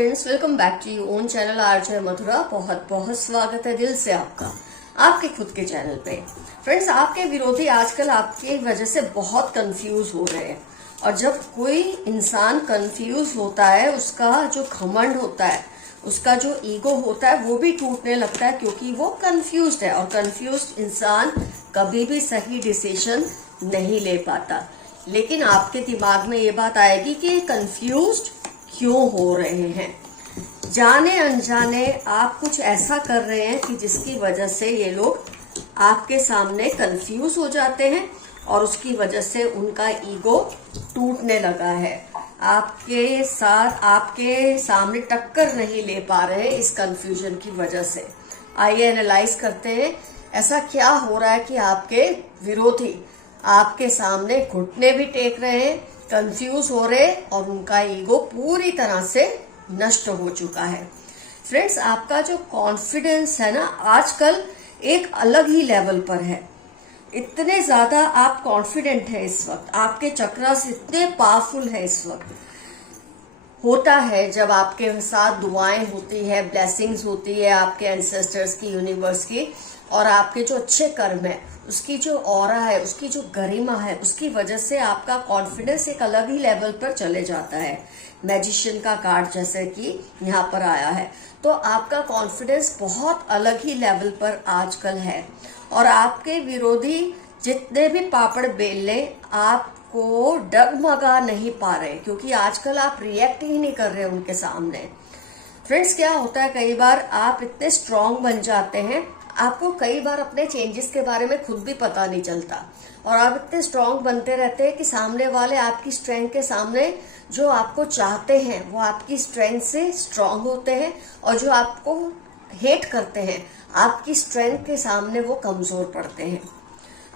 Friends, welcome back to your own channel RJ Madhura. बहुत बहुत स्वागत है दिल से आपका आपके खुद के चैनल पे। फ्रेंड्स, आपके विरोधी आजकल आपकी वजह से बहुत कंफ्यूज हो रहे हैं, और जब कोई इंसान कंफ्यूज होता है, उसका जो घमंड होता है, उसका जो ईगो होता है, वो भी टूटने लगता है, क्योंकि वो कंफ्यूज्ड है। और कंफ्यूज्ड इंसान कभी भी सही डिसीजन नहीं ले पाता। लेकिन आपके दिमाग में ये बात आएगी कि कंफ्यूज्ड क्यों हो रहे हैं। जाने अनजाने आप कुछ ऐसा कर रहे हैं कि जिसकी वजह से ये लोग आपके सामने कंफ्यूज हो जाते हैं, और उसकी वजह से उनका ईगो टूटने लगा है। आपके साथ आपके सामने टक्कर नहीं ले पा रहे हैं इस कंफ्यूजन की वजह से। आइए एनालाइज करते हैं, ऐसा क्या हो रहा है कि आपके विरोधी आपके सामने घुटने भी टेक रहे हैं, कंफ्यूज हो रहे, और उनका ईगो पूरी तरह से नष्ट हो चुका है। फ्रेंड्स, आपका जो कॉन्फिडेंस है ना, आजकल एक अलग ही लेवल पर है। इतने ज्यादा आप कॉन्फिडेंट है इस वक्त, आपके चक्रास इतने पावरफुल है इस वक्त। होता है जब आपके साथ दुआएं होती है, ब्लेसिंग्स होती है आपके एंसेस्टर्स की, यूनिवर्स की, और आपके जो अच्छे कर्म है, उसकी जो ऑरा है, उसकी जो गरिमा है, उसकी वजह से आपका कॉन्फिडेंस एक अलग ही लेवल पर चले जाता है। मैजिशियन का कार्ड जैसे कि यहाँ पर आया है, तो आपका कॉन्फिडेंस बहुत अलग ही लेवल पर आजकल है। और आपके विरोधी जितने भी पापड़ बेल ले, आपको डगमगा नहीं पा रहे, क्योंकि आजकल आप रिएक्ट ही नहीं कर रहे उनके सामने। फ्रेंड्स, क्या होता है, कई बार आप इतने स्ट्रांग बन जाते हैं, आपको कई बार अपने चेंजेस के बारे में खुद भी पता नहीं चलता, और आप इतने स्ट्रांग बनते रहते हैं कि सामने वाले आपकी स्ट्रेंथ के सामने जो आपको चाहते हैं वो आपकी स्ट्रेंथ से स्ट्रांग होते हैं, और जो आपको हेट करते हैं आपकी स्ट्रेंथ के सामने वो कमजोर पड़ते हैं।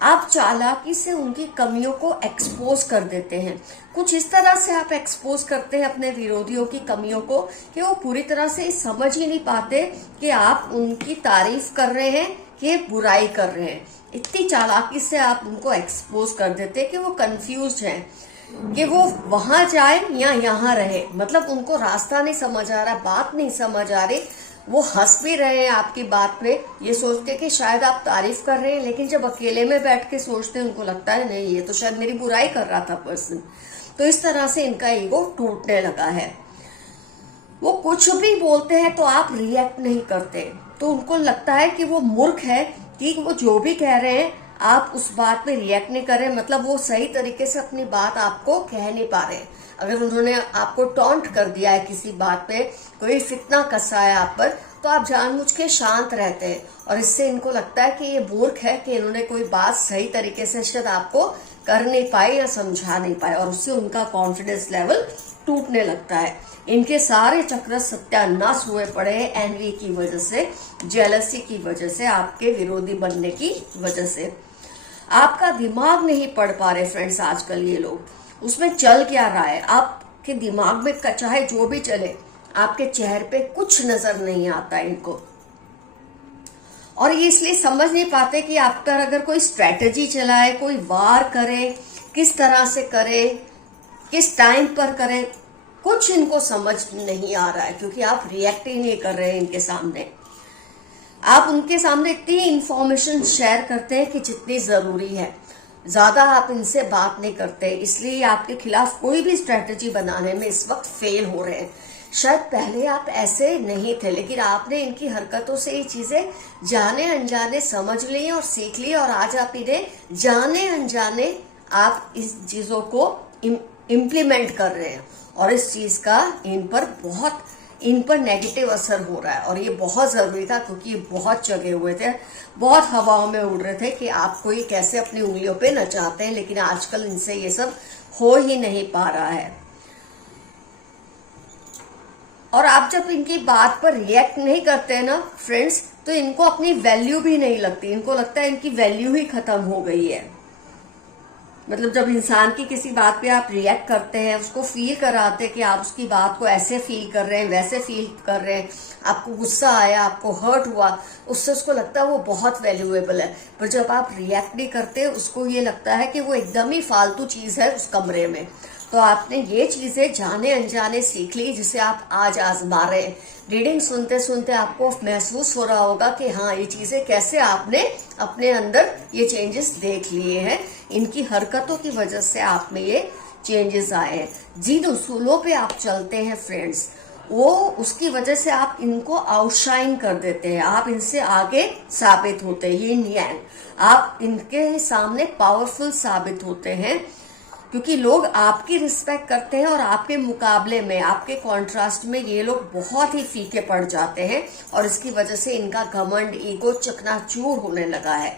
आप चालाकी से उनकी कमियों को एक्सपोज कर देते हैं। कुछ इस तरह से आप एक्सपोज करते हैं अपने विरोधियों की कमियों को कि वो पूरी तरह से समझ ही नहीं पाते कि आप उनकी तारीफ कर रहे हैं कि बुराई कर रहे हैं। इतनी चालाकी से आप उनको एक्सपोज कर देते हैं कि वो कंफ्यूज हैं कि वो वहां जाए या यहाँ रहे। मतलब उनको रास्ता नहीं समझ आ रहा, बात नहीं समझ आ रही। वो हंस भी रहे हैं आपकी बात पे, ये सोचते कि शायद आप तारीफ कर रहे हैं, लेकिन जब अकेले में बैठ के सोचते हैं, उनको लगता है नहीं, ये तो शायद मेरी बुराई कर रहा था पर्सन। तो इस तरह से इनका ईगो टूटने लगा है। वो कुछ भी बोलते हैं तो आप रिएक्ट नहीं करते, तो उनको लगता है कि वो मूर्ख है कि वो जो भी कह रहे हैं आप उस बात पे रिएक्ट नहीं कर रहे। मतलब वो सही तरीके से अपनी बात आपको कह नहीं पा रहे। अगर उन्होंने आपको टॉन्ट कर दिया है किसी बात पे, कोई फितना कसा है आप पर, तो आप जानबूझ के शांत रहते हैं, और इससे इनको लगता है कि ये मूर्ख है कि इन्होंने कोई बात सही तरीके से शायद आपको कर नहीं पाई या समझा नहीं पाए, और उससे उनका कॉन्फिडेंस लेवल टूटने लगता है। इनके सारे चक्र सत्यानाश हुए पड़े हैं एनवी की वजह से, जेलसी की वजह से, आपके विरोधी बनने की वजह से। आपका दिमाग नहीं पढ़ पा रहे फ्रेंड्स आजकल ये लोग, उसमें चल क्या रहा है आपके दिमाग में, चाहे जो भी चले, आपके चेहरे पे कुछ नजर नहीं आता इनको। और ये इसलिए समझ नहीं पाते कि आप पर अगर कोई स्ट्रेटेजी चलाए, कोई वार करे, किस तरह से करे, किस टाइम पर करे, कुछ इनको समझ नहीं आ रहा है, क्योंकि आप रिएक्ट ही नहीं कर रहे हैं इनके सामने। आप उनके सामने इतनी इंफॉर्मेशन शेयर करते हैं कि जितनी जरूरी है, ज्यादा आप इनसे बात नहीं करते, इसलिए आपके खिलाफ कोई भी स्ट्रेटेजी बनाने में इस वक्त फेल हो रहे हैं। शायद पहले आप ऐसे नहीं थे, लेकिन आपने इनकी हरकतों से ये चीजें जाने अनजाने समझ ली और सीख ली, और आज आप इन्हें जाने अनजाने आप इस चीजों को इम्प्लीमेंट कर रहे हैं, और इस चीज का इन पर नेगेटिव असर हो रहा है। और ये बहुत जरूरी था, क्योंकि ये बहुत जगे हुए थे, बहुत हवाओं में उड़ रहे थे कि आपको ये कैसे अपनी उंगलियों पे नचाते हैं, लेकिन आजकल इनसे ये सब हो ही नहीं पा रहा है। और आप जब इनकी बात पर रिएक्ट नहीं करते हैं ना फ्रेंड्स, तो इनको अपनी वैल्यू भी नहीं लगती। इनको लगता है इनकी वैल्यू ही खत्म हो गई है। मतलब जब इंसान की किसी बात पे आप रिएक्ट करते हैं, उसको फील कराते कि आप उसकी बात को ऐसे फील कर रहे हैं, वैसे फील कर रहे हैं, आपको गुस्सा आया, आपको हर्ट हुआ, उससे उसको लगता है वो बहुत वैल्यूएबल है। पर जब आप रिएक्ट नहीं करते, उसको ये लगता है कि वो एकदम ही फालतू चीज है उस कमरे में, तो आपने ये चीजें जाने अनजाने सीख ली, जिसे आप आज आजमा रहे हैं। रीडिंग सुनते सुनते आपको महसूस हो रहा होगा कि हाँ, ये चीजें कैसे आपने अपने अंदर ये चेंजेस देख लिए हैं। इनकी हरकतों की वजह से आप में ये चेंजेस आए हैं। जिन उसूलों पे आप चलते हैं फ्रेंड्स, वो उसकी वजह से आप इनको आउटशाइन कर देते हैं, आप इनसे आगे साबित होते हैं। यिन यांग, आप इनके सामने पावरफुल साबित होते हैं, क्योंकि लोग आपकी रिस्पेक्ट करते हैं और आपके मुकाबले में, आपके कॉन्ट्रास्ट में ये लोग बहुत ही फीके पड़ जाते हैं और इसकी वजह से इनका घमंड, ईगो चकनाचूर होने लगा है।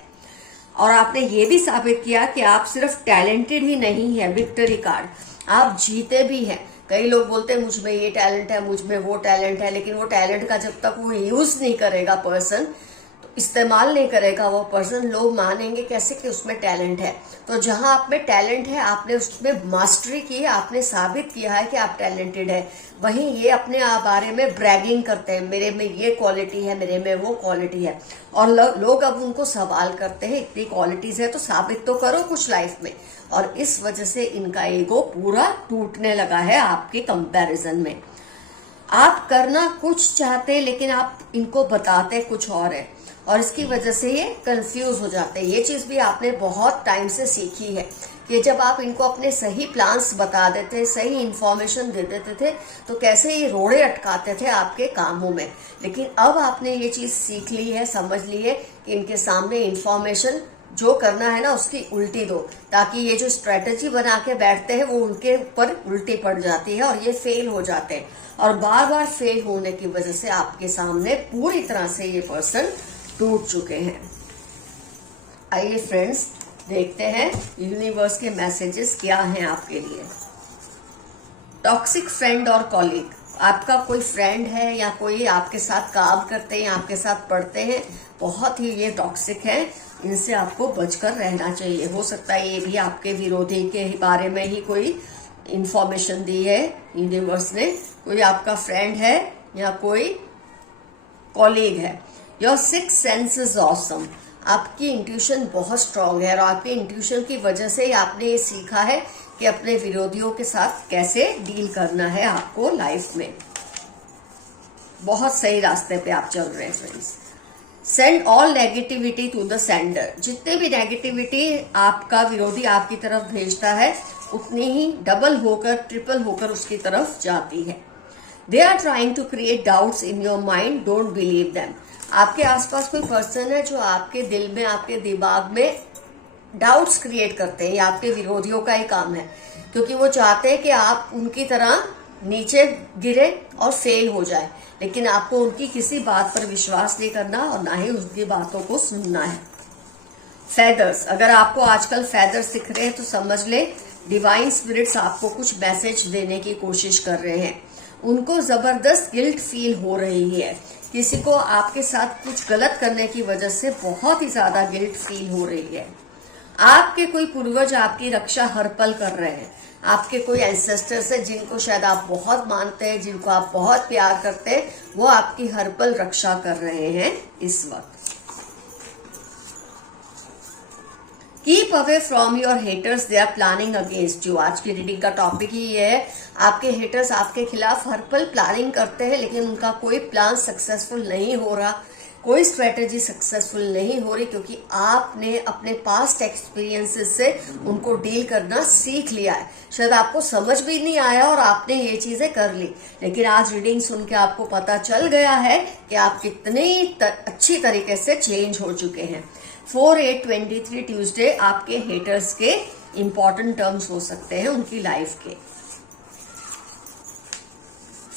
और आपने ये भी साबित किया कि आप सिर्फ टैलेंटेड ही नहीं है, विक्ट्री कार्ड, आप जीते भी हैं। कई लोग बोलते हैं मुझ में ये टैलेंट है, मुझ में वो टैलेंट है, लेकिन वो टैलेंट का जब तक वो यूज नहीं करेगा पर्सन, तो इस्तेमाल नहीं करेगा वो पर्सन, लोग मानेंगे कैसे कि उसमें टैलेंट है। तो जहां आप में टैलेंट है, आपने उसमें मास्टरी की है, आपने साबित किया है कि आप टैलेंटेड है। वहीं ये अपने बारे में ब्रैगिंग करते हैं, मेरे में ये क्वालिटी है, मेरे में वो क्वालिटी है, और लोग अब उनको सवाल करते हैं इतनी क्वालिटीज है तो साबित तो करो कुछ लाइफ में। और इस वजह से इनका ईगो पूरा टूटने लगा है आपके कंपैरिजन में। आप करना कुछ चाहते हैं लेकिन आप इनको बताते कुछ और है, और इसकी वजह से ये कंफ्यूज हो जाते हैं। ये चीज भी आपने बहुत टाइम से सीखी है कि जब आप इनको अपने सही प्लान्स बता देते, सही इंफॉर्मेशन दे देते थे, तो कैसे ये रोड़े अटकाते थे आपके कामों में। लेकिन अब आपने ये चीज सीख ली है, समझ ली है कि इनके सामने इंफॉर्मेशन जो करना है ना उसकी उल्टी दो, ताकि ये जो स्ट्रेटेजी बना के बैठते हैं वो उनके ऊपर उल्टी पड़ जाती है और ये फेल हो जाते हैं। और बार बार फेल होने की वजह से आपके सामने पूरी तरह से ये पर्सन टूट चुके हैं। आइए फ्रेंड्स, देखते हैं यूनिवर्स के मैसेजेस क्या हैं आपके लिए। टॉक्सिक फ्रेंड और कॉलीग, आपका कोई फ्रेंड है या कोई आपके साथ काम करते हैं, आपके साथ पढ़ते हैं, बहुत ही ये टॉक्सिक है, इनसे आपको बचकर रहना चाहिए। हो सकता है ये भी आपके विरोधी के बारे में ही कोई इंफॉर्मेशन दी है यूनिवर्स ने, कोई आपका फ्रेंड है या कोई कॉलीग है। Your six sense is awesome, आपकी इंट्यूशन बहुत स्ट्रांग है और आपकी इंट्यूशन की वजह से ही आपने ये सीखा है कि अपने विरोधियों के साथ कैसे डील करना है आपको लाइफ में। बहुत सही रास्ते पे आप चल रहे हैं friends. Send all negativity to the sender, जितने भी नेगेटिविटी आपका विरोधी आपकी तरफ भेजता है उतनी ही डबल होकर, ट्रिपल होकर उसकी तरफ जाती है। They are trying to create doubts in your mind, don't believe them. आपके आसपास कोई पर्सन है जो आपके दिल में, आपके दिमाग में डाउट्स क्रिएट करते हैं, ये आपके विरोधियों का ही काम है, क्योंकि वो चाहते हैं कि आप उनकी तरह नीचे गिरे और फेल हो जाए। लेकिन आपको उनकी किसी बात पर विश्वास नहीं करना और ना ही उनकी बातों को सुनना है। फेदर्स, अगर आपको आजकल फेदर्स दिख रहे हैं तो समझ ले डिवाइन स्पिरिट्स आपको कुछ मैसेज देने की कोशिश कर रहे हैं। उनको जबरदस्त गिल्ट फील हो रही है, किसी को आपके साथ कुछ गलत करने की वजह से बहुत ही ज्यादा गिल्ट फील हो रही है। आपके कोई पूर्वज आपकी रक्षा हर पल कर रहे हैं, आपके कोई एंसेस्टर्स है जिनको शायद आप बहुत मानते हैं, जिनको आप बहुत प्यार करते हैं, वो आपकी हर पल रक्षा कर रहे हैं इस वक्त। Keep away from your haters, they are planning against you. आज की रीडिंग का टॉपिक ही ये है, आपके हेटर्स आपके खिलाफ हर पल प्लानिंग करते हैं, लेकिन उनका कोई प्लान सक्सेसफुल नहीं हो रहा, कोई स्ट्रेटेजी सक्सेसफुल नहीं हो रही, क्योंकि आपने अपने पास्ट एक्सपीरियंसेस से उनको डील करना सीख लिया है। शायद आपको समझ भी नहीं आया और आपने ये चीजें कर ली, लेकिन आज रीडिंग सुन के आपको पता चल गया है कि आप कितनी अच्छी तरीके से चेंज हो चुके हैं। 4/8/23 ट्यूसडे आपके हेटर्स के इंपॉर्टेंट टर्म्स हो सकते हैं उनकी लाइफ के।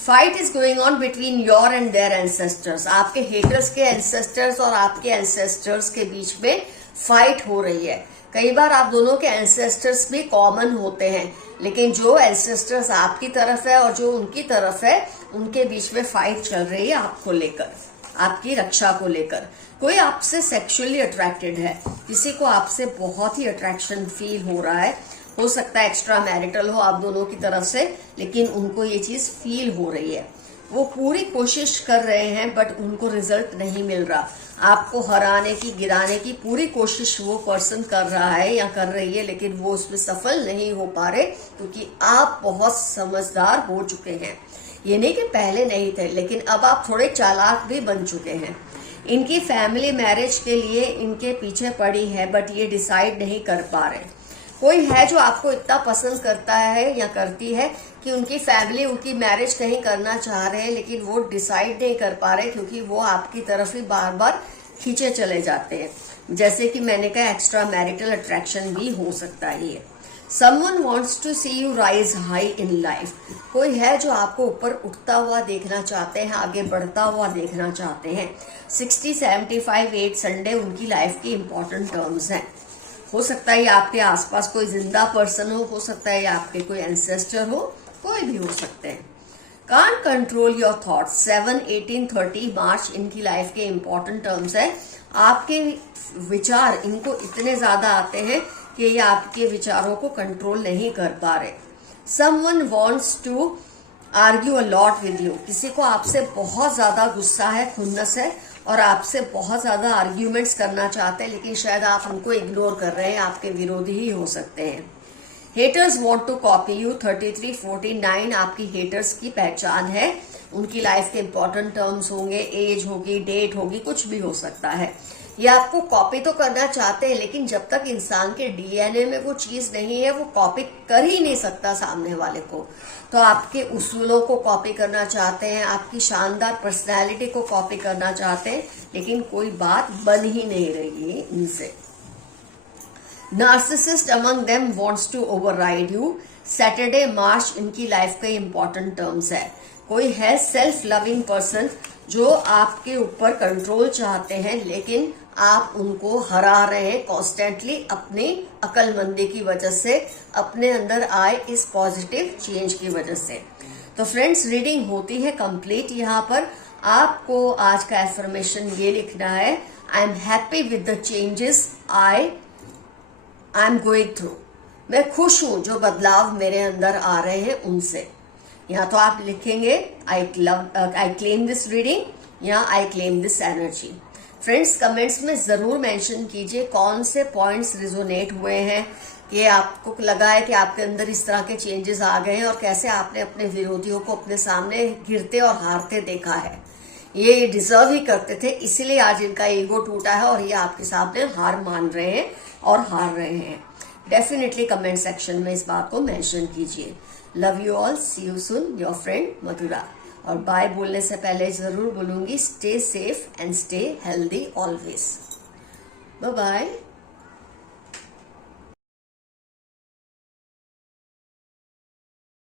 Fight is going on between your and their ancestors, आपके हेटर्स के एंसेस्टर्स और आपके एंसेस्टर्स के बीच में फाइट हो रही है। कई बार आप दोनों के एंसेस्टर्स भी कॉमन होते हैं, लेकिन जो एंसेस्टर्स आपकी तरफ है और जो उनकी तरफ है, उनके बीच में फाइट चल रही है आपको लेकर, आपकी रक्षा को लेकर। कोई आपसे सेक्सुअली अट्रैक्टेड है, किसी को आपसे बहुत ही अट्रैक्शन फील हो रहा है, हो सकता है एक्स्ट्रा मैरिटल हो आप दोनों की तरफ से, लेकिन उनको ये चीज फील हो रही है। वो पूरी कोशिश कर रहे हैं बट उनको रिजल्ट नहीं मिल रहा। आपको हराने की, गिराने की पूरी कोशिश वो पर्सन कर रहा है या कर रही है, लेकिन वो उसमें सफल नहीं हो पा रहे क्योंकि आप बहुत समझदार हो चुके हैं। ये नहीं कि पहले नहीं थे, लेकिन अब आप थोड़े चालाक भी बन चुके हैं। इनकी फैमिली मैरिज के लिए इनके पीछे पड़ी है, बट ये डिसाइड नहीं कर पा रहे। कोई है जो आपको इतना पसंद करता है या करती है कि उनकी फैमिली उनकी मैरिज कहीं करना चाह रहे हैं, लेकिन वो डिसाइड नहीं कर पा रहे क्योंकि वो आपकी तरफ ही बार बार खींचे चले जाते हैं। जैसे कि मैंने कहा, एक्स्ट्रा मैरिटल अट्रैक्शन भी हो सकता है ये। Someone wants to see you rise high in life. कोई है जो आपको ऊपर उठता हुआ देखना चाहते हैं, आगे बढ़ता हुआ देखना चाहते हैं। 60, 75, 8 संडे उनकी लाइफ की इंपॉर्टेंट टर्म्स हैं। हो सकता है आपके आसपास कोई जिंदा पर्सन हो सकता है या आपके कोई एंसेस्टर हो, कोई भी हो सकते हैं। कांट कंट्रोल योर थॉट्स, 7, 18, 30 मार्च इनकी लाइफ के इंपॉर्टेंट टर्म्स है। आपके विचार इनको इतने ज्यादा आते हैं कि ये आपके विचारों को कंट्रोल नहीं कर पा रहे। Someone wants to argue a lot with you, किसी को आपसे बहुत ज्यादा गुस्सा है, खुन्नस है और आपसे बहुत ज्यादा आर्ग्यूमेंट्स करना चाहते हैं, लेकिन शायद आप उनको इग्नोर कर रहे हैं, आपके विरोधी ही हो सकते हैं। Haters want to copy you, 33, 49 आपकी हेटर्स की पहचान है। उनकी लाइफ के इंपॉर्टेंट टर्म्स होंगे, एज होगी, डेट होगी, कुछ भी हो सकता है। ये आपको कॉपी तो करना चाहते हैं, लेकिन जब तक इंसान के डीएनए में वो चीज नहीं है, वो कॉपी कर ही नहीं सकता सामने वाले को। तो आपके उसूलों को कॉपी करना चाहते हैं, आपकी शानदार पर्सनैलिटी को कॉपी करना चाहते हैं, लेकिन कोई बात बन ही नहीं रही है इनसे। Narcissist among them wants to override you, Saturday March इनकी लाइफ के इंपॉर्टेंट टर्म्स है। कोई है सेल्फ लविंग पर्सन जो आपके ऊपर कंट्रोल चाहते हैं, लेकिन आप उनको हरा रहे हैं कॉन्स्टेंटली अपनी अकलमंदी की वजह से, अपने अंदर आए इस पॉजिटिव चेंज की वजह से। तो फ्रेंड्स, रीडिंग होती है कंप्लीट। यहाँ पर आपको आज का एफर्मेशन ये लिखना है, I am happy with the changes I am going through. मैं खुश हूं जो बदलाव मेरे अंदर आ रहे हैं उनसे। यहाँ तो आप लिखेंगे आई क्लेम दिस रीडिंग या I claim this energy. Friends, comments में जरूर मेंशन कीजिए कौन से पॉइंट्स रिजोनेट हुए हैं, कि आपको लगा है कि आपके अंदर इस तरह के चेंजेस आ गए हैं और कैसे आपने अपने विरोधियों को अपने सामने गिरते और हारते देखा है। ये डिजर्व ही करते थे, इसीलिए आज इनका ईगो टूटा है और ये आपके सामने हार मान रहे हैं और हार रहे हैं। डेफिनेटली कमेंट सेक्शन में इस बात को मेंशन कीजिए। Love you all, see you soon, your friend Madhura. और बाय बोलने से पहले जरूर बोलूंगी, stay safe and stay healthy always. Bye bye.